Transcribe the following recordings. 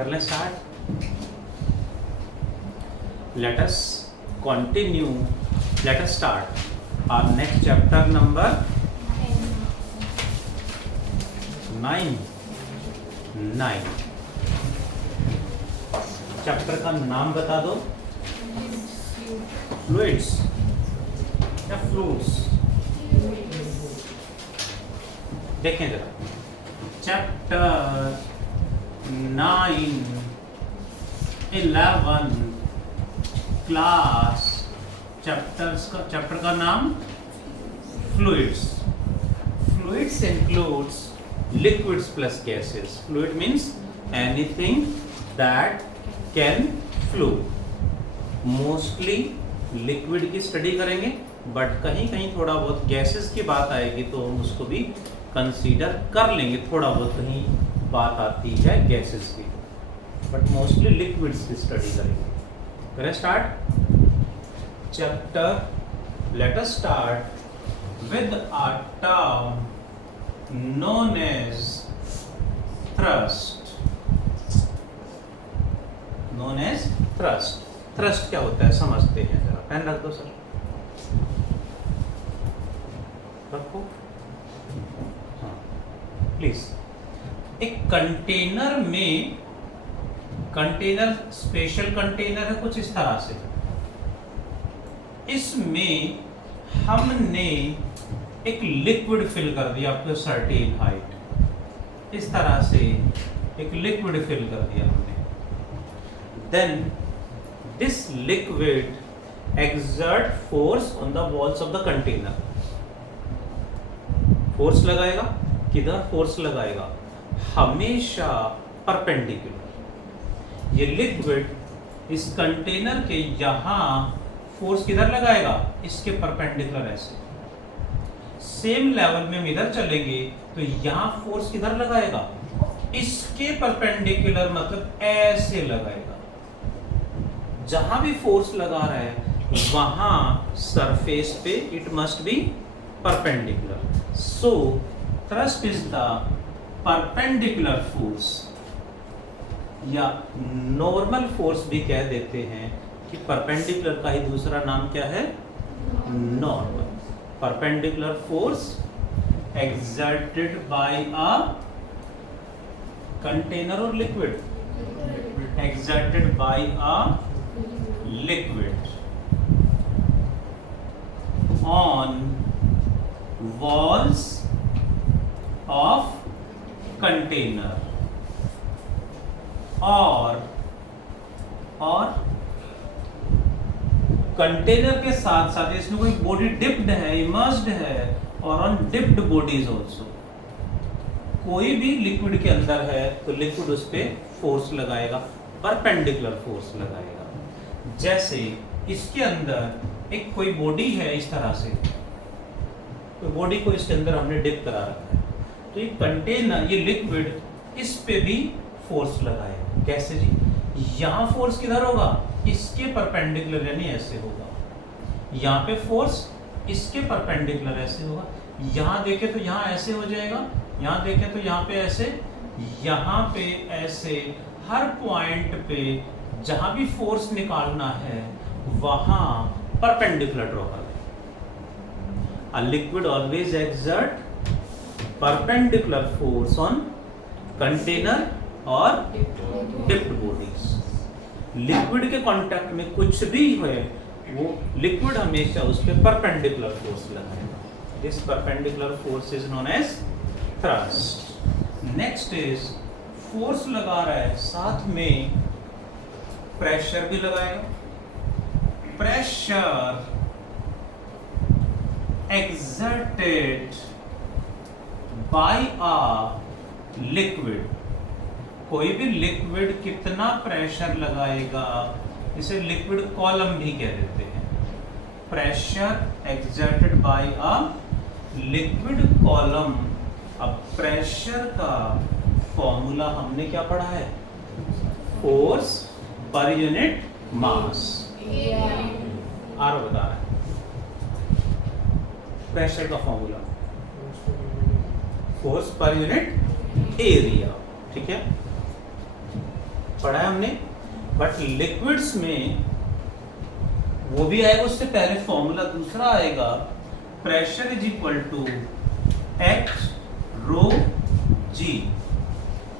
कर लें start. Let us continue, let us start our next chapter number 9। Chapter का नाम बता दो, फ्लूइड्स या फ्लूइड्स। देखें जरा, चैप्टर 9, 11 क्लास, चैप्टर का नाम fluids. Fluids includes liquids plus gases. Fluid means anything that can flow. Mostly liquid की स्टडी करेंगे, बट कहीं कहीं थोड़ा बहुत गैसेस की बात आएगी तो हम उसको भी कंसीडर कर लेंगे। थोड़ा बहुत कहीं बात आती है गैसेस की, बट मोस्टली लिक्विड्स की स्टडी करेंगे। करें start chapter. Late us start with a term known as thrust। known as thrust। thrust क्या होता है समझते हैं जरा। पेन रख दो सर, रखो। हाँ प्लीज। एक कंटेनर में, कंटेनर स्पेशल कंटेनर है कुछ इस तरह से, इसमें हमने एक लिक्विड फिल कर दिया आपको सर्टेन हाइट, इस तरह से एक लिक्विड फिल कर दिया हमने। Then this liquid exert force on the walls of the container. Force लगाएगा किधर? फोर्स लगाएगा हमेशा परपेंडिकुलर। ये लिक्विड इस कंटेनर के यहां फोर्स किधर लगाएगा? इसके परपेंडिकुलर। ऐसे सेम लेवल में हम इधर चलेंगे तो यहां फोर्स किधर लगाएगा? इसके परपेंडिकुलर, मतलब ऐसे लगाएगा। जहां भी फोर्स लगा रहा है वहां सरफेस पे it must be perpendicular. So thrust is the perpendicular force, या नॉर्मल फोर्स भी कह देते हैं कि परपेंडिकुलर का ही दूसरा नाम क्या है? Normal. perpendicular force exerted by a container or liquid, exerted by a liquid on walls of container और कंटेनर के साथ साथ इसमें कोई बॉडी डिप्ड है, इमर्स्ड है, और ऑन डिप्ड बॉडीज आल्सो। कोई भी लिक्विड के अंदर है तो लिक्विड उस पे फोर्स लगाएगा, परपेंडिकुलर फोर्स लगाएगा। जैसे इसके अंदर एक कोई बॉडी है इस तरह से, तो बॉडी को इसके अंदर हमने डिप करा रखा है, तो ये कंटेनर, ये लिक्विड इस पे भी फोर्स लगाएगा। कैसे जी? यहां फोर्स किधर होगा? इसके परपेंडिकुलर, यानी ऐसे होगा। यहाँ पे फोर्स इसके परपेंडिकुलर ऐसे होगा। यहाँ देखे तो यहाँ ऐसे हो जाएगा, यहाँ देखे तो यहाँ पे ऐसे, यहाँ पे ऐसे। हर पॉइंट पे जहां भी फोर्स निकालना है वहां परपेंडिकुलर ड्रॉ कर दें। A liquid always exert perpendicular force on container और डिप्ड बॉडीज। लिक्विड के कांटेक्ट में कुछ भी है वो लिक्विड हमेशा उस पर परपेंडिकुलर फोर्स लगाएगा। This perpendicular force is known as thrust. Next is force लगा रहा है, साथ में प्रेशर भी लगाएगा। Pressure exerted by a liquid। कोई भी लिक्विड कितना प्रेशर लगाएगा इसे लिक्विड कॉलम भी कह देते हैं। Pressure exerted by a liquid column. अब प्रेशर का फॉर्मूला हमने क्या पढ़ा है? Force per unit mass. Are बता रहा है प्रेशर का formula, force per unit area. ठीक है, पढ़ा है हमने। बट लिक्विड्स में वो भी आएगा, उससे पहले फॉर्मूला दूसरा आएगा, pressure is equal to H rho G,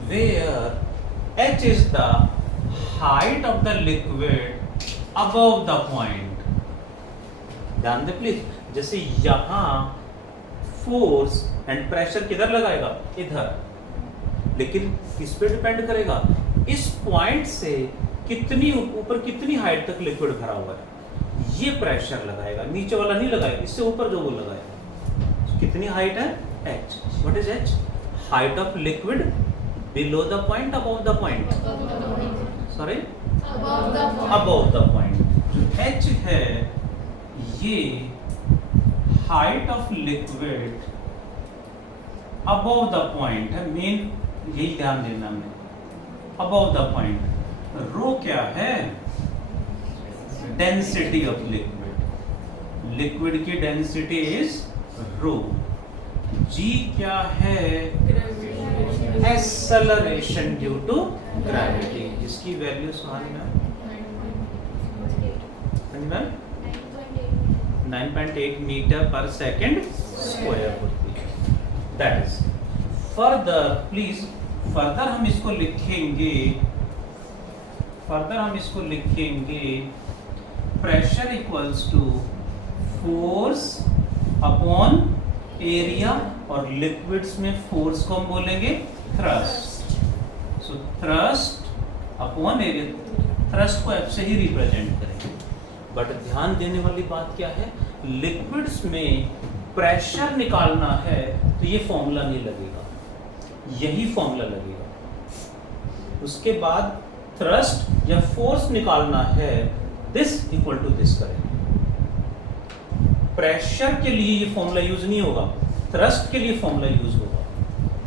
where H is the height of the liquid above the point. ध्यान दे प्लीज, जैसे यहां फोर्स एंड प्रेशर किधर लगाएगा, इधर, लेकिन किस पे डिपेंड करेगा, इस पॉइंट से कितनी ऊपर कितनी हाइट तक लिक्विड भरा हुआ है, ये प्रेशर लगाएगा, नीचे वाला नहीं लगाएगा, इससे ऊपर जो वो लगाएगा। कितनी हाइट है, h। What is h? Height of liquid below the point, above the point, sorry above the point. जो h है ये height of liquid above the point है, मेन यही ध्यान देना हमने, अबव द पॉइंट। रो क्या है, डेंसिटी ऑफ लिक्विड, लिक्विड की डेंसिटी इज रो। जी क्या है, एक्सेलरेशन ड्यू टू ग्रेविटी, जिसकी वैल्यू सुहानी मैम 9.8 मीटर पर सेकेंड स्क्वायर होती है। That is further, please further हम इसको लिखेंगे, pressure equals to force upon area, और लिक्विड्स में फोर्स को हम बोलेंगे thrust. So thrust upon area, thrust को एफ से ही रिप्रेजेंट करेंगे। बट ध्यान देने वाली बात क्या है, लिक्विड्स में प्रेशर निकालना है तो ये फॉर्मूला नहीं लगेगा, यही फॉर्मूला लगेगा। उसके बाद थ्रस्ट या फोर्स निकालना है, दिस इक्वल टू दिस करेंगे। प्रेशर के लिए ये फॉर्मूला यूज नहीं होगा, थ्रस्ट के लिए फॉर्मूला यूज होगा।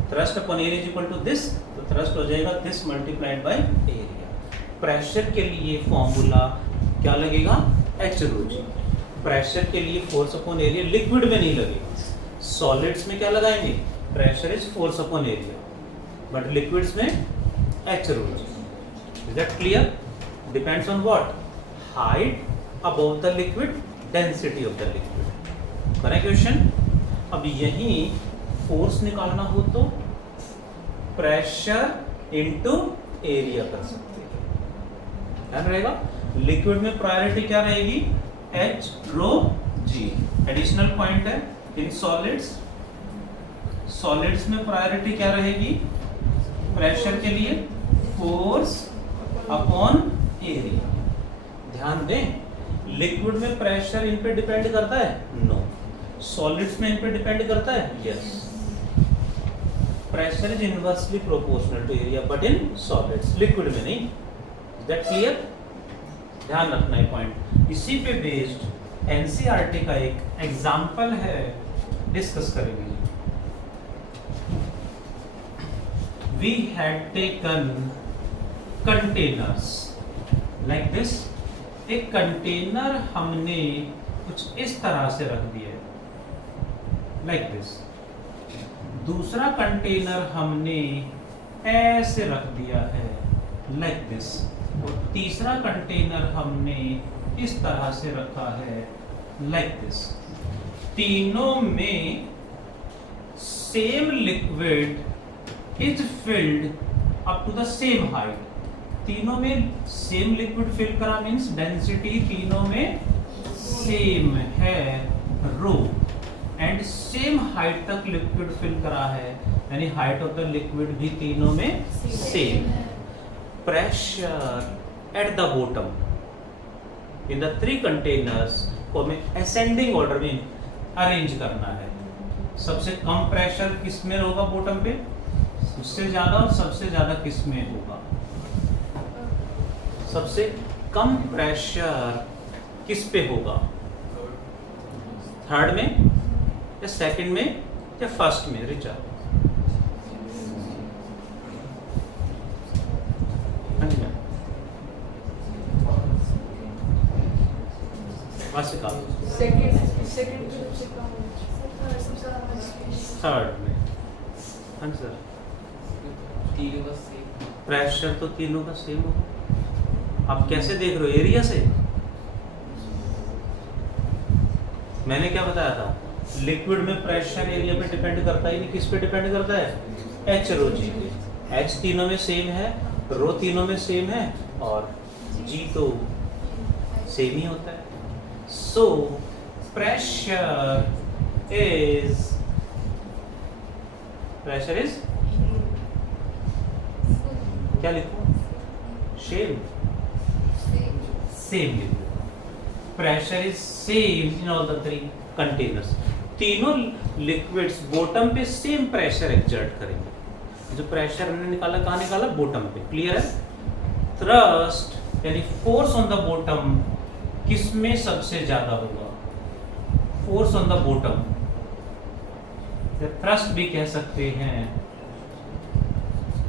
Thrust upon area is equal to this, तो थ्रस्ट हो जाएगा this multiplied by area. Pressure के लिए फॉर्मूला क्या लगेगा, एच रो जी। प्रेशर के लिए फोर्स अपॉन एरिया लिक्विड में नहीं लगेगा, सॉलिड्स में क्या लगाएंगे, pressure is force upon area, but liquids में h rho g. Is that clear? Depends on what, height above the liquid, density of the liquid. Correct question? अब यही force निकालना हो तो प्रेशर इनटू एरिया कर सकते हैं, ध्यान रहेगा। लिक्विड में प्रायोरिटी क्या रहेगी, एच रो जी, एडिशनल पॉइंट है। इन सॉलिड्स, सॉलिड्स में प्रायोरिटी क्या रहेगी, प्रेशर के लिए फोर्स अपॉन एरिया। ध्यान दें, लिक्विड में प्रेशर इन पे डिपेंड करता है, नो। सॉलिड्स में इन पे डिपेंड करता है, yes. Pressure is inversely proportional to area but in solids, liquid में नहीं। Is that clear? ध्यान रखना है पॉइंट। इसी पे बेस्ड एनसीईआरटी का एक एग्जांपल है, डिस्कस करेंगे। We had taken containers like this. एक कंटेनर हमने कुछ इस तरह से रख दिया है, लाइक दिस। दूसरा कंटेनर हमने ऐसे रख दिया है, लाइक दिस। और तीसरा कंटेनर हमने इस तरह से रखा है, लाइक दिस। तीनों में same liquid is filled up to the same height. तीनों में सेम लिक्विड फिल करा मीन्स डेंसिटी तीनों में सेम है, रो, एंड सेम हाइट तक लिक्विड फिल करा है, यानी हाइट ऑफ द लिक्विड भी तीनों में सेम है। Pressure at the bottom in the three containers को हमें असेंडिंग ऑर्डर में अरेंज करना है। सबसे कम प्रेशर किस में होगा बॉटम पे, उससे ज्यादा, और सबसे ज्यादा किस में होगा, सबसे कम प्रेशर किस पे होगा, थर्ड में या सेकंड में या फर्स्ट में, रिचा? थर्ड में। हाँ सर, प्रेशर तो तीनों का सेम होगा। आप कैसे देख रहे हो? एरिया से। मैंने क्या बताया था, लिक्विड में प्रेशर एरिया पे डिपेंड करता ही नहीं, किस पे डिपेंड करता है? एच रो जी पे। एच तीनों में सेम है, रो तीनों में सेम है, और जी तो सेम ही होता है। सो प्रेशर इज क्या लिखूं? सेम लिखूं। Pressure is same in all the three containers. तीनों लिक्विड्स बॉटम पे सेम प्रेशर एक्सर्ट करेंगे। जो प्रेशर हमने निकाला, कहाँ निकाला? बॉटम पे। क्लियर है? थ्रस्ट यानी फोर्स ऑन द बॉटम किसमें सबसे ज्यादा होगा? Force on the bottom, thrust भी कह सकते हैं।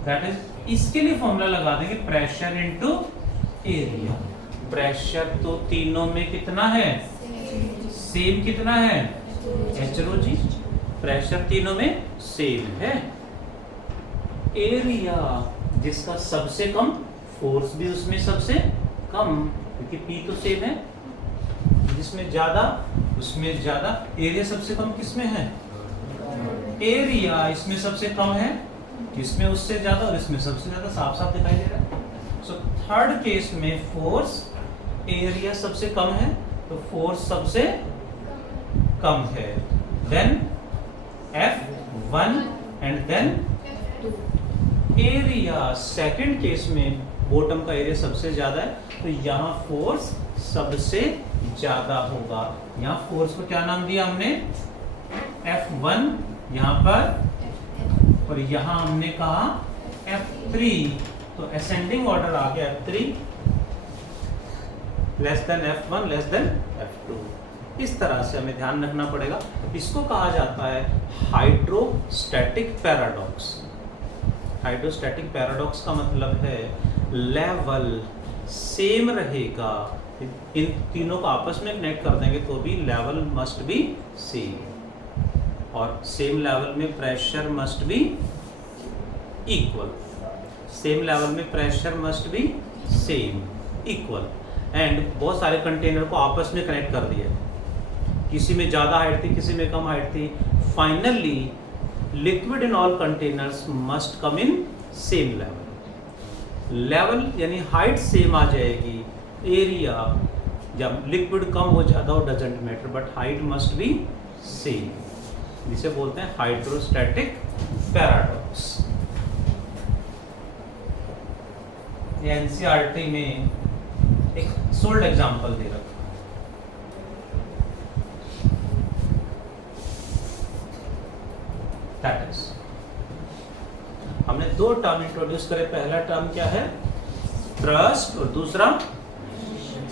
दैट इज, इसके लिए फॉर्मूला लगा देंगे प्रेशर इनटू एरिया। प्रेशर तो तीनों में कितना है? सेम कितना है? एच रो जी। प्रेशर तीनों में सेम है। एरिया जिसका सबसे कम, फोर्स भी उसमें सबसे कम, क्योंकि पी तो सेम है। जिसमें ज्यादा उसमें ज्यादा। एरिया सबसे कम किसमें है? एरिया इसमें सबसे कम है, इसमें उससे ज्यादा, और इसमें सबसे ज्यादा। साफ साफ दिखाई दे रहा है। सो थर्ड केस में फोर्स, एरिया सबसे कम है तो फोर्स सबसे कम है। Then F1 and then area. Second case में बॉटम का एरिया सबसे ज्यादा है तो यहाँ फोर्स सबसे ज्यादा होगा। यहाँ फोर्स को क्या नाम दिया हमने? F1 यहाँ पर, और यहाँ हमने कहा F3। तो असेंडिंग ऑर्डर आ गया F3 less than F1 less than F2। इस तरह से हमें ध्यान रखना पड़ेगा। इसको कहा जाता है हाइड्रोस्टैटिक पैराडॉक्स। हाइड्रोस्टैटिक पैराडॉक्स का मतलब है लेवल सेम रहेगा, इन तीनों को आपस में कनेक्ट कर देंगे तो भी लेवल मस्ट बी सेम, और सेम लेवल में pressure must be equal. Same level में pressure must be same equal. And बहुत सारे कंटेनर को आपस में कनेक्ट कर दिया, किसी में ज़्यादा हाइट थी, किसी में कम हाइट थी। Finally liquid in all containers must come in same level. Level यानी हाइट सेम आ जाएगी। एरिया जब लिक्विड कम हो ज़्यादा हो doesn't matter, but height must be same, जिसे बोलते हैं हाइड्रोस्टैटिक पैराडॉक्स। एनसीईआरटी में एक सोल्ड एग्जांपल दे रखा है। दैट इज, हमने दो टर्म इंट्रोड्यूस करे। पहला टर्म क्या है? थ्रस्ट, और दूसरा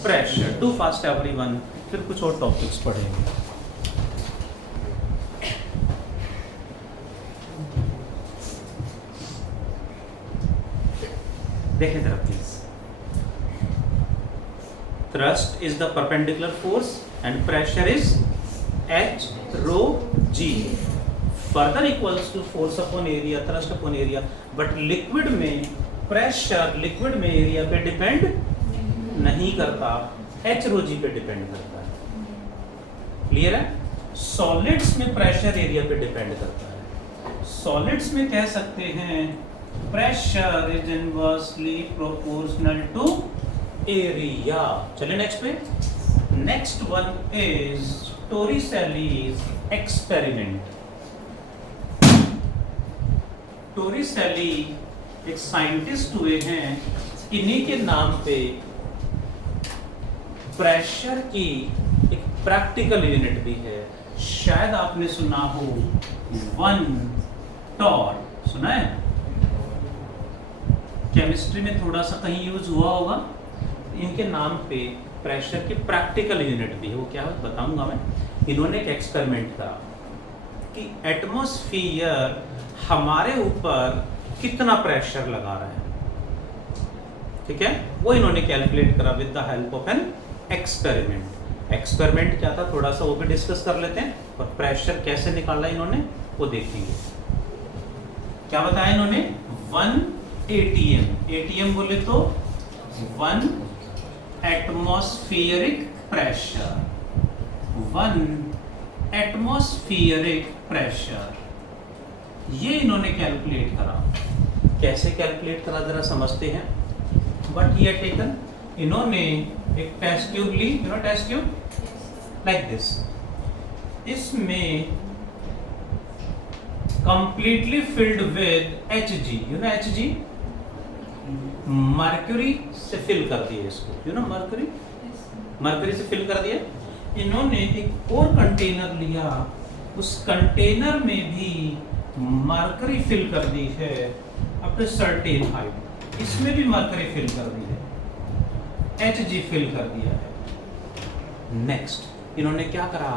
प्रेशर। डू फास्ट एवरीवन, फिर कुछ और टॉपिक्स पढ़ेंगे। देखें जरा please. Thrust is the perpendicular force and pressure is H rho G. Further equals to force upon area, thrust upon area. But liquid में pressure liquid में area पे depend नहीं करता, H rho G पे depend करता है। Clear है? Solids में pressure area पे depend करता है। Solids में कह सकते हैं pressure is inversely proportional to area। चलिए नेक्स्ट पे। Next one is Torricelli's experiment. Torricelli एक साइंटिस्ट हुए हैं, इन्हीं के नाम पे प्रेशर की एक प्रैक्टिकल यूनिट भी है। शायद आपने सुना हो 1 टॉर, सुना है? केमिस्ट्री में थोड़ा सा कहीं यूज हुआ होगा। इनके नाम पे प्रेशर की प्रैक्टिकल यूनिट भी है। वो क्या है बताऊंगा मैं। इन्होंने एक एक्सपेरिमेंट करा कि एटमॉस्फेयर हमारे ऊपर कितना प्रेशर लगा रहा है, ठीक है? वो इन्होंने कैलकुलेट करा with the help of an experiment. Experiment क्या था थोड़ा सा वो भी डिस्कस कर लेते हैं, और प्रेशर कैसे निकाला इन्होंने वो देखेंगे। क्या बताया इन्होंने? 1 एटीएम बोले तो 1 एटमॉस्फेरिक प्रेशर, 1 एटमॉस्फेरिक प्रेशर, ये इन्होंने कैलकुलेट करा। कैसे कैलकुलेट करा जरा समझते हैं। बट ये टेकन, इन्होंने एक टेस्ट ट्यूब ली, you know test tube like this, इसमें completely filled with Hg, you know Hg, mercury से फिल कर दिया इसको, यू नो मर्क्यूरी से फिल कर दिया। इन्होंने एक और कंटेनर लिया, उस कंटेनर में भी मर्क्यूरी फिल कर दी है अप टू सर्टेन हाइट, इसमें भी मर्क्यूरी फिल कर दी है, Hg फिल कर दिया है। नेक्स्ट इन्होंने क्या करा,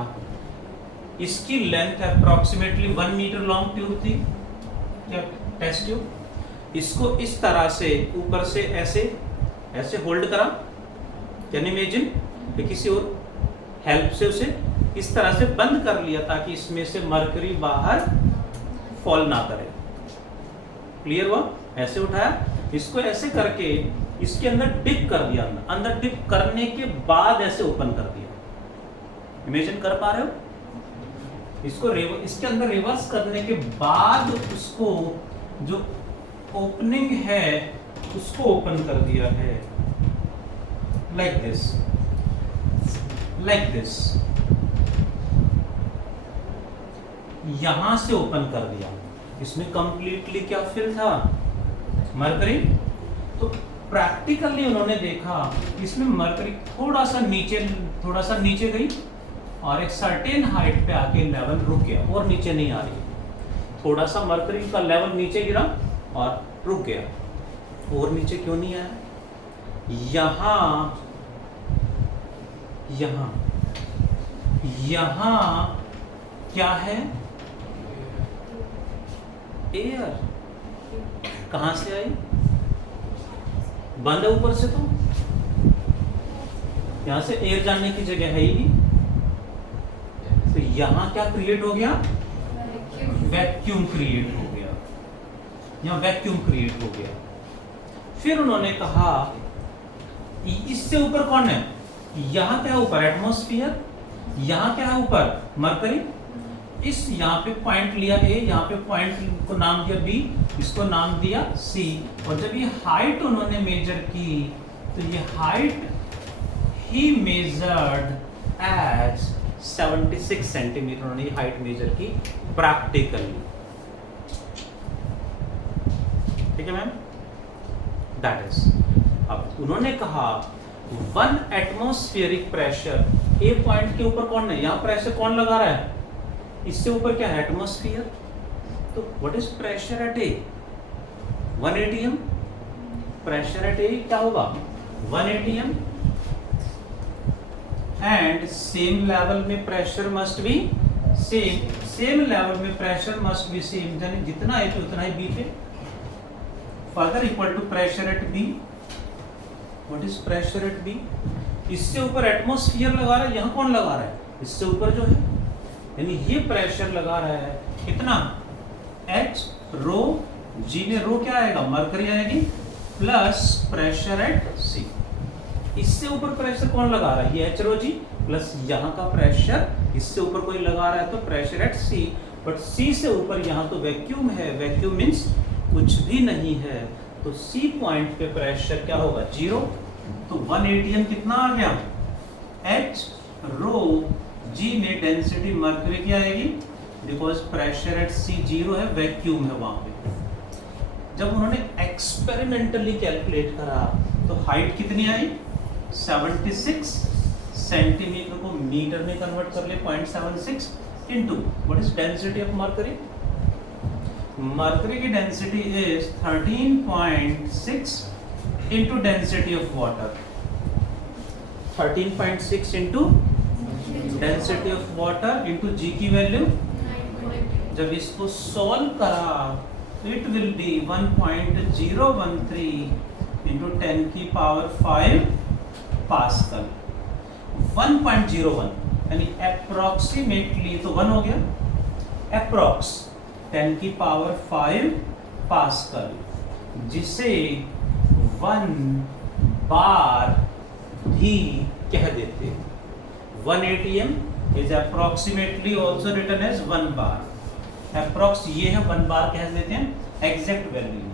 इसकी length approximately 1 metre long tube थी, क्या टेस्ट ट्यूब, इसको इस तरह से ऊपर से ऐसे होल्ड करा, कैन इमेजिन, किसी और हेल्प से उसे इस तरह से बंद कर लिया ताकि इसमें से मर्क्यूरी बाहर फॉल ना करे। क्लियर हुआ? ऐसे उठाया, इसको ऐसे करके इसके अंदर डिप कर दिया, अंदर डिप करने के बाद ऐसे ओपन कर दिया। इमेजिन कर पा रहे हो? इसको इसके अंदर रिवर्स करने के बाद उसको जो ओपनिंग है उसको ओपन कर दिया है, लाइक दिस, लाइक दिस, यहां से ओपन कर दिया। इसमें कंप्लीटली क्या फिल था, मर्क्यूरी। तो प्रैक्टिकली उन्होंने देखा इसमें मर्क्यूरी थोड़ा सा नीचे गई और एक सर्टेन हाइट पे आके लेवल रुक गया और नीचे नहीं आ रही। थोड़ा सा मर्क्यूरी का लेवल नीचे गिरा और रुक गया। और नीचे क्यों नहीं आया? यहां क्या है? एयर। कहां से आई? बंद है ऊपर से, तो यहां से एयर जाने की जगह है ही नहीं। तो यहां क्या क्रिएट हो गया? वैक्यूम क्रिएट हो गया, यहां वैक्यूम क्रिएट हो गया। फिर उन्होंने कहा इससे ऊपर कौन है? यहां क्या है ऊपर? एटमॉस्फेयर। यहां क्या है ऊपर? मर्क्यूरी। इस यहाँ पे पॉइंट लिया A, यहाँ पे पॉइंट को नाम दिया B, इसको नाम दिया C। और जब ये हाइट उन्होंने मेजर की तो ये हाइट ही मेजर्ड एज 76 सेंटीमीटर। उन्होंने ये हाइट मेजर की प्रैक्टिकली। ठीक है मैम, दैट इज। अब उन्होंने कहा 1 एटमॉस्फेरिक प्रेशर, ए पॉइंट के ऊपर कौन है? यहाँ प्रेशर कौन लगा रहा है? इससे ऊपर क्या है? एटमॉस्फेयर। तो what is pressure at A? 1 atm। Pressure at A क्या होगा? 1 atm। एंड सेम लेवल में pressure must be same level में प्रेशर मस्ट बी सेम, यानी जितना है उतना ही बी पे। Further equal to pressure at B. What is pressure at B? इससे ऊपर एटमॉस्फेयर लगा रहा है, यहां कौन लगा रहा है? इससे ऊपर जो है, यानी ये प्रेशर लगा रहा है कितना? H रो, G में रो क्या आएगा? मर्क्यूरी आएगी, प्लस प्रेशर एट C। इससे ऊपर प्रेशर कौन लगा रहा है? ये H रो G प्लस यहाँ का प्रेशर इससे ऊपर कोई लगा रहा है तो pressure at C। But C से ऊपर यहाँ तो वैक्यूम है, वैक्यूम मीन्स कुछ भी नहीं है, तो C पॉइंट पे प्रेशर क्या होगा? 0। तो 1 atm कितना आ गया? H रो G में डेंसिटी मर्क्यूरी की आएगी, बिकॉज प्रेशर एट C 0 है, वैक्यूम है वहां पे। जब उन्होंने एक्सपेरिमेंटली कैलकुलेट करा तो हाइट कितनी आई? 76 सेंटीमीटर को मीटर में कन्वर्ट कर ले, 0.76 into what is density of mercury? Mercury की density is 13.6 into density of water. 13.6 into density of water into G की वैल्यू। जब इसको सॉल्व करा तो इट विल बी 1.013 इंटू 10 की पावर 5 पास्कल। 1.01 यानी अप्रोक्सीमेटली, तो 1 हो गया, अप्रोक्स 10 की पावर 5 पास्कल। जिसे 1 बार भी कह देते हैं। 1 ATM is approximately also written as 1 bar. Approx ये है, 1 बार कह देते हैं, एग्जैक्ट वैल्यू है।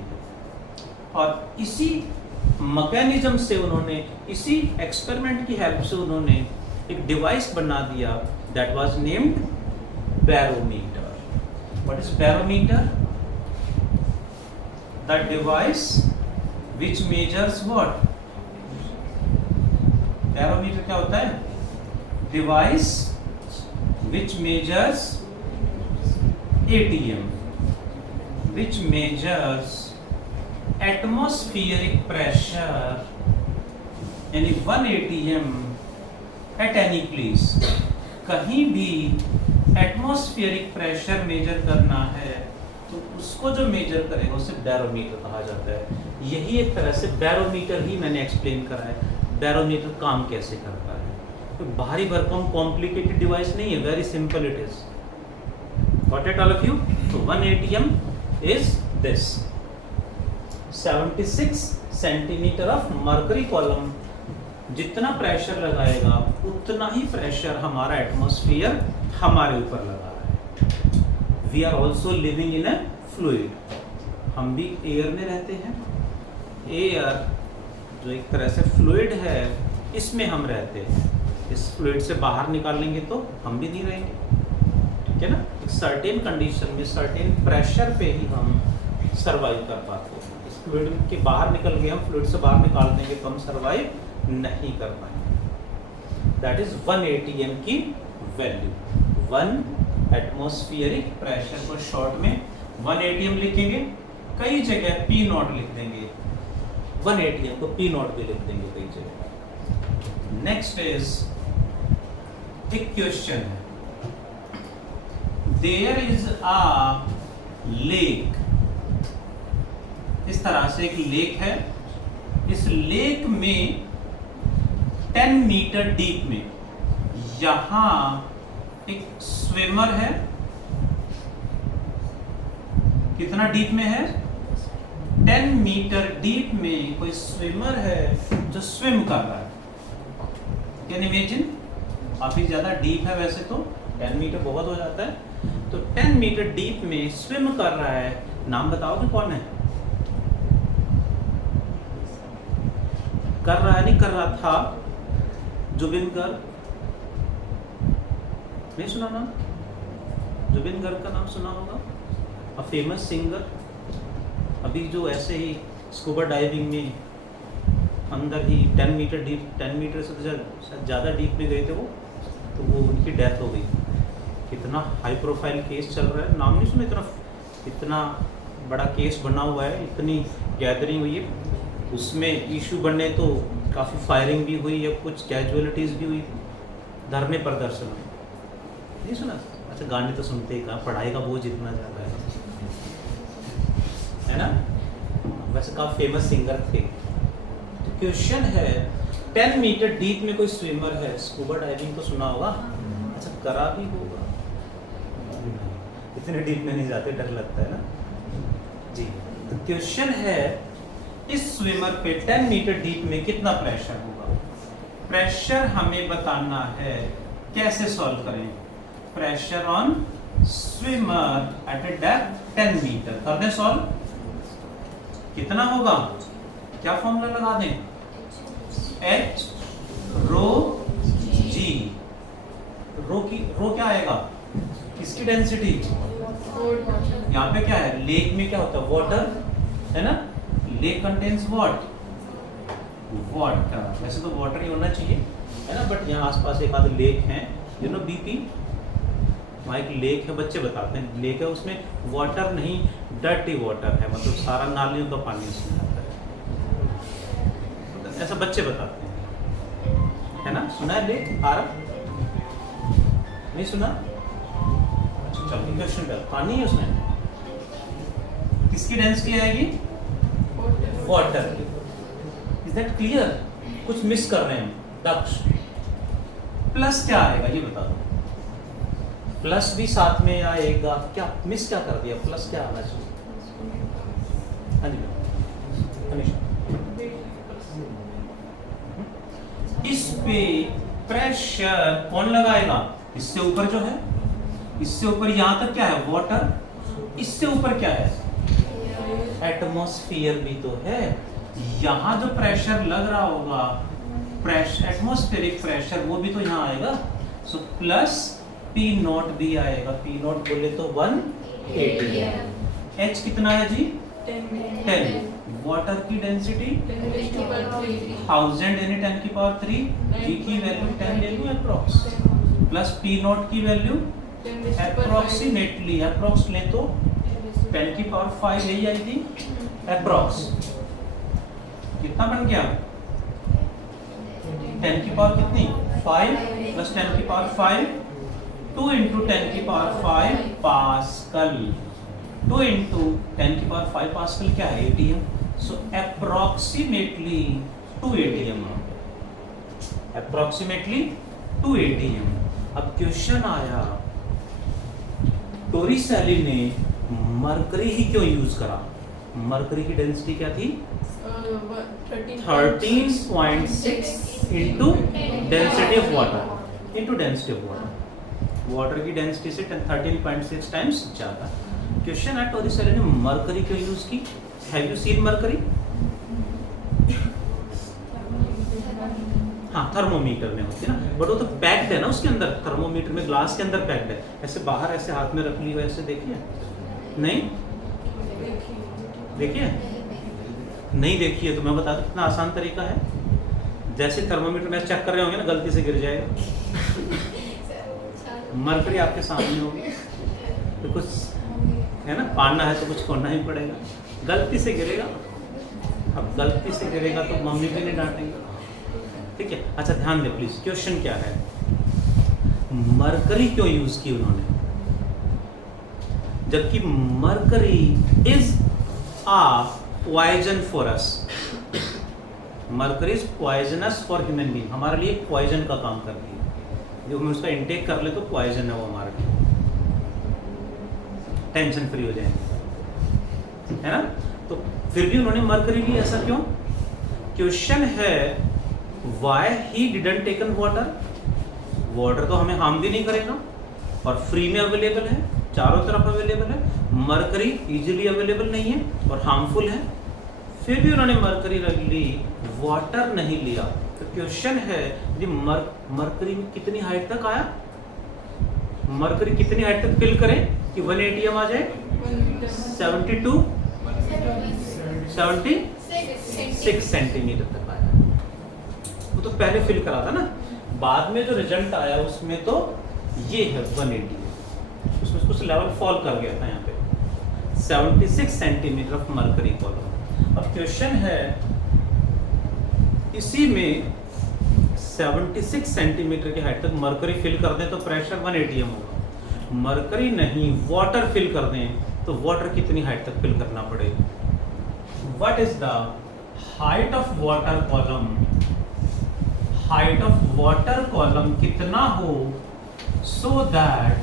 और इसी मैकेनिज्म से उन्होंने, इसी एक्सपेरिमेंट की हेल्प से उन्होंने एक डिवाइस बना दिया, that was named barometer. What is barometer? The device which measures what? Barometer क्या होता है? Device which measures ATM, which measures atmospheric pressure in 1 ATM at any place। कहीं भी एटमॉस्फेरिक प्रेशर मेजर करना है तो उसको जो मेजर करेगा उसे बैरोमीटर कहा जाता है। यही एक तरह से बैरोमीटर ही मैंने एक्सप्लेन करा है, बैरोमीटर काम कैसे करता है। तो भारी भरकम कॉम्प्लिकेटेड डिवाइस नहीं है, very simple it is. Got it all of you? तो 1 ATM is this 76 centimetre of mercury column. जितना प्रेशर लगाएगा उतना ही प्रेशर हमारा एटमॉस्फेयर हमारे ऊपर लगा रहा है। We are also living in a fluid, हम भी एयर में रहते हैं। एयर जो एक तरह से फ्लूइड है, इसमें हम रहते हैं। इस फ्लूइड से बाहर निकाल लेंगे तो हम भी नहीं रहेंगे, ठीक है ना। एक सर्टेन कंडीशन में, सर्टेन प्रेशर पे ही हम सर्वाइव कर पाते हैं। इस फ्लूइड के बाहर निकल गए, हम फ्लूइड से बाहर निकाल देंगे तो हम सर्वाइव नहीं कर पाएंगे। दैट इज 1 ATM की वैल्यू। 1 एटमॉस्फेरिक प्रेशर को शॉर्ट में 1 ATM लिखेंगे, कई जगह P0 लिख देंगे, 1 ATM को P0 भी लिख देंगे कई जगह। नेक्स्ट इज एक क्वेश्चन है, देयर इज अ लेक। इस तरह से एक लेक है, इस लेक में 10 मीटर डीप में यहां एक स्विमर है। कितना डीप में है? 10 मीटर डीप में कोई स्विमर है जो स्विम कर रहा है। Can imagine? काफी ज्यादा डीप है, वैसे तो 10 मीटर बहुत हो जाता है। तो 10 मीटर डीप में स्विम कर रहा है। नाम बताओगे कौन है? कर रहा है, नहीं कर रहा था, जुबिन गर्ग। नहीं सुना नाम? जुबिन गर्ग का नाम सुना होगा, अ फेमस सिंगर। अभी जो ऐसे ही स्कूबा डाइविंग में अंदर ही 10 मीटर डीप, 10 मीटर से तो ज़्यादा डीप में गए थे वो, तो वो उनकी डेथ हो गई। कितना हाई प्रोफाइल केस चल रहा है, नाम नहीं सुना? इतना बड़ा केस बना हुआ है, इतनी गैदरिंग हुई है, उसमें इशू बनने तो काफ़ी फायरिंग भी हुई है, कुछ कैजुअलिटीज़ भी हुई, धरने प्रदर्शन में। नहीं सुना? अच्छा, गाने तो सुनते ही, कहा पढ़ाई का बोझ इतना ज़्यादा है ना। वैसे काफ़ी फेमस सिंगर थे। तो क्वेश्चन है, 10 मीटर डीप में कोई स्विमर है, स्कूबा डाइविंग तो सुना होगा, अच्छा करा भी होगा, इतने डीप में नहीं जाते, डर लगता है ना जी। तो क्वेश्चन है, इस स्विमर पे 10 मीटर डीप में कितना प्रेशर होगा? प्रेशर हमें बताना है, कैसे सॉल्व करें? Pressure on swimmer at a depth 10 metre कर दें सॉल्व। कितना होगा? क्या फॉर्मूला लगा दें? H रो G। रो क्या आएगा? किसकी डेंसिटी? यहाँ पे क्या है? लेक में क्या होता है? वाटर है ना। Lake contains what? वाटर। वैसे तो वाटर ही होना चाहिए है ना, बट यहाँ आसपास एक आध लेक है, यू नो BP, वहाँ एक लेक है, बच्चे बताते हैं लेक है, उसमें वाटर नहीं, डर्टी वाटर है, मतलब सारा नालियों का पानी उसमें आता है, ऐसा बच्चे बताते हैं, है ना। सुना है लेक? आरब नहीं सुना? अच्छा चलो, क्वेश्चन का पानी है उसमें, किसकी डेंसिटी आएगी? वाटर की। Is that clear? कुछ मिस कर रहे हैं दक्ष? प्लस क्या आएगा ये बता दो। प्लस भी साथ में आएगा क्या? मिस क्या कर दिया? प्लस क्या आना चाहिए? हाँ जी इस पे प्रेशर कौन लगाएगा? इससे ऊपर जो है, इससे ऊपर यहां तक क्या है? वाटर। इससे ऊपर क्या है? एटमॉस्फेयर भी तो है। यहां जो प्रेशर लग रहा होगा, प्रेशर, एटमॉस्फेरिक प्रेशर, वो भी तो यहां आएगा। सो प्लस पी नॉट भी आएगा। पी नॉट बोले तो 180। एच कितना है जी? 10। वाटर की डेंसिटी 1000 यानी 10 की पावर 3। जी की वैल्यू 10 ले लूं अप्रॉक्स, प्लस पी नॉट की वैल्यू अप्रोक्सीमेटली, अप्रोक्स ले तो 10 की पावर 5 यही आई थी अप्रॉक्स। कितना बन गया? 10 की पावर कितनी? 5 प्लस 10 की पावर 5, 2 इंटू 10 की पावर 5 पास्कल। 2 इंटू 10 की पावर 5 पास्कल क्या है? एटीएम। सो अप्रोक्सीमेटली 2 एटीएम, अप्रोक्सीमेटली 2 एटीएम। अब क्वेश्चन आया, टोरिसेली ने मरकरी ही क्यों यूज करा? मरकरी की डेंसिटी क्या थी? 13.6 into density of water, into density of water. Water की डेंसिटी से 13.6 टाइम्स ज्यादा। क्वेश्चन है, टोरिसेली ने मरकरी क्यों यूज की? Have you seen mercury? हाँ, थर्मोमीटर में होती है ना, बट वो तो पैक्ड है ना उसके अंदर। थर्मोमीटर में ग्लास के अंदर पैक्ड है, ऐसे बाहर ऐसे हाथ में रख ली हो, ऐसे देखिए। नहीं देखिए, नहीं देखिए तो मैं बता दूं कितना आसान तरीका है। जैसे थर्मोमीटर में चेक कर रहे होंगे ना, गलती से गिर जाएगा, मरकरी आपके सामने होगी तो कुछ है ना, पाना है तो कुछ खोलना ही पड़ेगा। गलती से गिरेगा, अब गलती से गिरेगा तो मम्मी भी नहीं डांटेंगे, ठीक है। अच्छा ध्यान दे प्लीज, क्वेश्चन क्या है? मरकरी क्यों यूज की उन्होंने, जबकि mercury is a poison for us. Mercury is poisonous for human being, हमारे लिए पॉइजन का काम करती है। जो हम उसका इंटेक कर ले तो पॉइजन है वो हमारे लिए, टेंशन फ्री हो जाएंगे, है ना। तो फिर भी उन्होंने मरकरी ली, ऐसा क्यों? क्वेश्चन है, why he didn't taken water? Water तो हमें हार्म भी नहीं करेगा और फ्री में अवेलेबल है, चारों तरफ अवेलेबल है। मरकरी इजीली अवेलेबल नहीं है और हार्मफुल है, फिर भी उन्होंने मरकरी रख ली, वाटर नहीं लिया। तो क्वेश्चन है, यदि मरकरी में कितनी हाइट तक आया? मरकरी कितनी हाइट तक फिल करें कि 1 एटीएम आ जाए? 72 76 सेंटीमीटर तक आया। वो तो पहले फिल करा था ना, बाद में जो रिजल्ट आया उसमें तो ये है 180, उसमें कुछ लेवल फॉल कर गया था यहाँ पे, 76 सेंटीमीटर ऑफ मरकरी कॉलम। अब क्वेश्चन है, इसी में 76 सेंटीमीटर की हाइट तक मरकरी फिल कर दें तो प्रेशर 1 एटीएम होगा। मरकरी नहीं, वाटर फिल कर दें तो वाटर कितनी हाइट तक फिल करना पड़ेगा? What is the height of water column? Height of water column कितना हो so that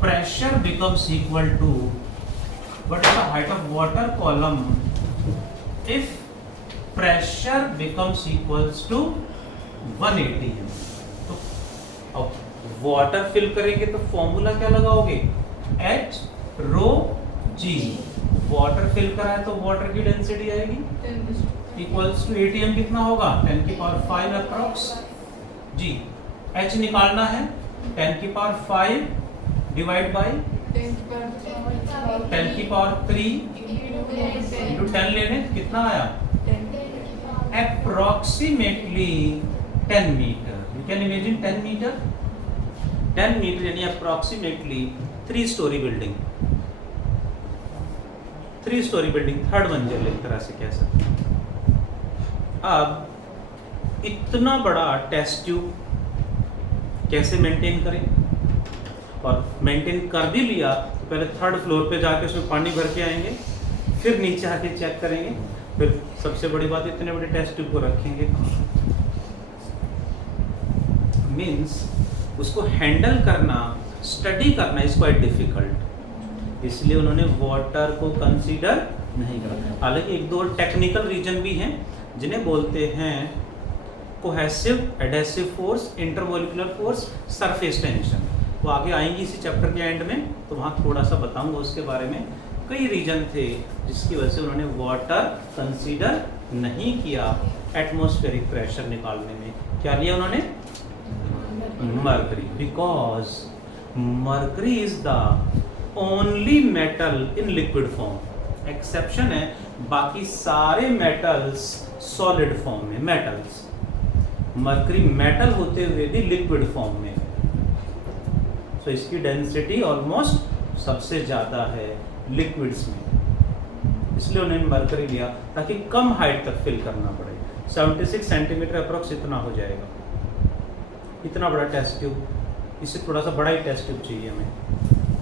pressure becomes equal to, what is the height of water column if pressure becomes equals to 1 atm? तो अब water fill करेंगे तो formula क्या लगाओगे? H रो G। Water fill करा है तो वाटर की डेंसिटी आएगी इक्वल्स टू एटीएम कितना होगा? 10 की पावर 5 अप्रॉक्स जी। H निकालना है, 10 की पावर 5 डिवाइड बाय 10 की पावर 3 इंटू 10 लेने कितना आया? Approximately 10 metre. You can imagine 10 metre, 10 metre यानी approximately 3 storey building, 3 storey building, 3rd मंजिल एक तरह से कह सकते हैं। अब इतना बड़ा टेस्ट ट्यूब कैसे मेंटेन करें? और मेंटेन कर भी लिया तो पहले 3rd फ्लोर पे जाके उसमें पानी भर के आएंगे, फिर नीचे आके चेक करेंगे, फिर सबसे बड़ी बात इतने बड़े टेस्ट ट्यूब को रखेंगे, मीन्स उसको हैंडल करना, स्टडी करना इज क्वाइट डिफिकल्ट। इसलिए उन्होंने वाटर को कंसीडर नहीं करा। हालांकि एक दो टेक्निकल रीजन भी हैं जिन्हें बोलते हैं cohesive adhesive force, intermolecular force, surface tension. वो आगे आएंगी इसी चैप्टर के एंड में, तो वहाँ थोड़ा सा बताऊंगा उसके बारे में। कई रीजन थे जिसकी वजह से उन्होंने वाटर कंसीडर नहीं किया एटमॉस्फेरिक प्रेशर निकालने में। क्या लिया उन्होंने? Mercury, because mercury is the only metal in liquid form. Exception है, बाकी सारे मेटल्स सॉलिड फॉर्म में मेटल्स, मरकरी मेटल होते हुए भी लिक्विड फॉर्म में। सो इसकी डेंसिटी ऑलमोस्ट सबसे ज़्यादा है लिक्विड्स में, इसलिए उन्होंने मरकरी लिया ताकि कम हाइट तक फिल करना पड़े। 76 सेंटीमीटर अप्रोक्स इतना हो जाएगा, इतना बड़ा टेस्ट ट्यूब, इससे थोड़ा सा बड़ा ही टेस्ट ट्यूब चाहिए हमें,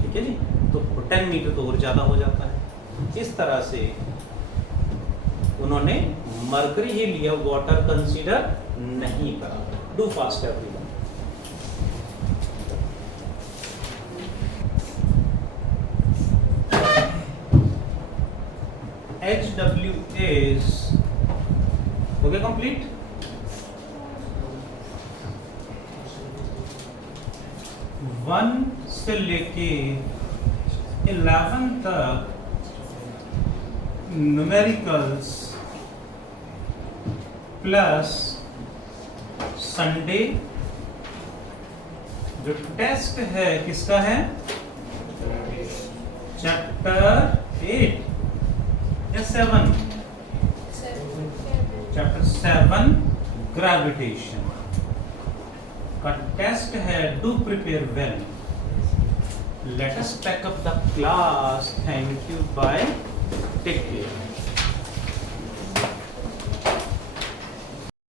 ठीक है जी। तो 10 मीटर तो और ज़्यादा हो जाता है। इस तरह से उन्होंने मरकरी ही लिया, वाटर कंसीडर नहीं करा। Do fast everyone. HW is okay complete। One से लेके 11 तक न्यूमेरिकल्स प्लस संडे। जो टेस्ट है किसका है? चैप्टर 8 या 7? चैप्टर 7 ग्रेविटेशन का टेस्ट है। Do prepare well. Let us pack up the class. Thank you, bye, take care.